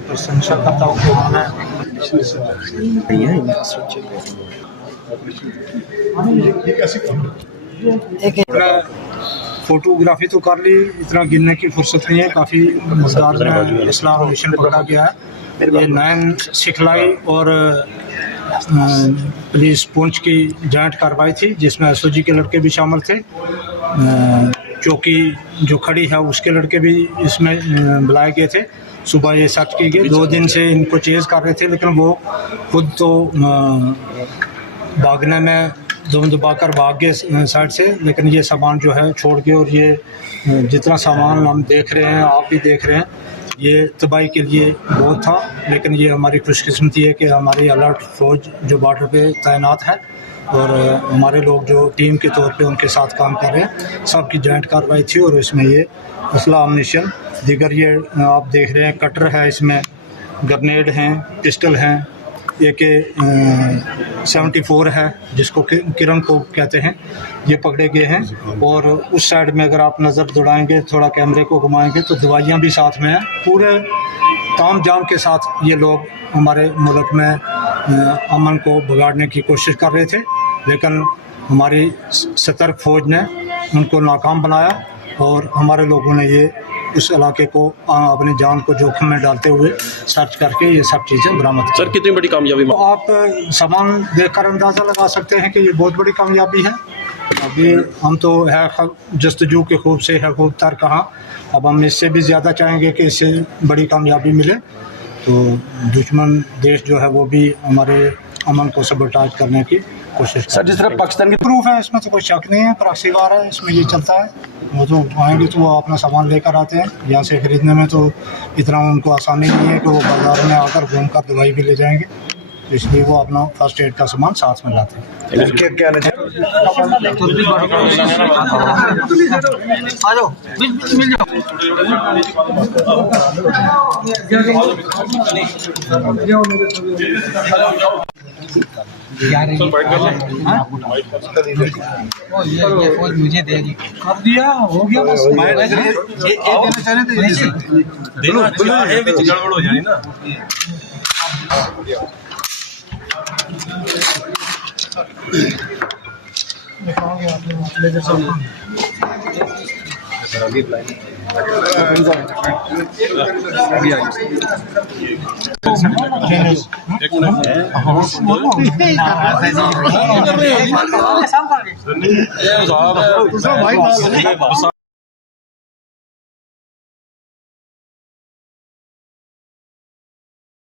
प्रशंसा करता हूँ फोटोग्राफी तो कर ली, इतना गिनने की फुर्सत नहीं है। काफ़ी मकदार में इस्लाम मिशन पकड़ा गया है। ये 9 सिखलाई और पुलिस पुंछ की जॉइंट कार्रवाई थी, जिसमें एसओजी के लड़के भी शामिल थे। चौकी जो खड़ी है उसके लड़के भी इसमें बुलाए गए थे। सुबह ये सर्च की गई। 2 दिन से इनको चेज़ कर रहे थे, लेकिन वो खुद तो भागने में दुम दबाकर भाग गए साइड से। लेकिन ये सामान जो है छोड़ के, और ये जितना सामान हम देख रहे हैं, आप भी देख रहे हैं, ये तबाही के लिए बहुत था। लेकिन ये हमारी खुशकिस्मती है कि हमारी अलर्ट फौज जो बॉर्डर पे तैनात है, और हमारे लोग जो टीम के तौर पे उनके साथ काम कर रहे हैं। सबकी जॉइंट कार्रवाई थी, और इसमें ये असला अम्युनिशन दीगर ये आप देख रहे हैं, कटर है, इसमें ग्रेनेड हैं, पिस्टल हैं, AK-74 है जिसको किरण को कहते हैं, ये पकड़े गए हैं। और उस साइड में अगर आप नज़र दौड़ाएंगे, थोड़ा कैमरे को घुमाएंगे, तो दवाइयाँ भी साथ में हैं। पूरे ताम जाम के साथ ये लोग हमारे मुल्क में अमन को बिगाड़ने की कोशिश कर रहे थे, लेकिन हमारी सतर्क फौज ने उनको नाकाम बनाया, और हमारे लोगों ने ये उस इलाके को अपनी जान को जोखिम में डालते हुए सर्च करके ये सब चीज़ें बरामद की। सर, कितनी बड़ी कामयाबी? तो आप सामान देखकर अंदाज़ा लगा सकते हैं कि ये बहुत बड़ी कामयाबी है। अभी हम तो है जस्तजू के खूब से है खूब तर कहाँ, अब हम इससे भी ज़्यादा चाहेंगे कि इससे बड़ी कामयाबी मिले। तो दुश्मन देश जो है वो भी हमारे अमन को सबोटाज करने की कोशिश। सर, जिस तरह पाकिस्तान की प्रूफ है, इसमें तो कोई शक नहीं है, प्रॉक्सी वार है, इसमें ये चलता है। वो तो आएंगे तो वो अपना सामान लेकर आते हैं। यहाँ से ख़रीदने में तो इतना उनको आसानी नहीं है कि वो बाज़ार में आकर घूम कर दवाई भी ले जाएंगे, तो इसलिए वो अपना फर्स्ट एड का सामान साथ में लाते हैं। मुझे दे दी कर दिया, हो गया बस। गड़बड़ हो जानी ना। एक मिनट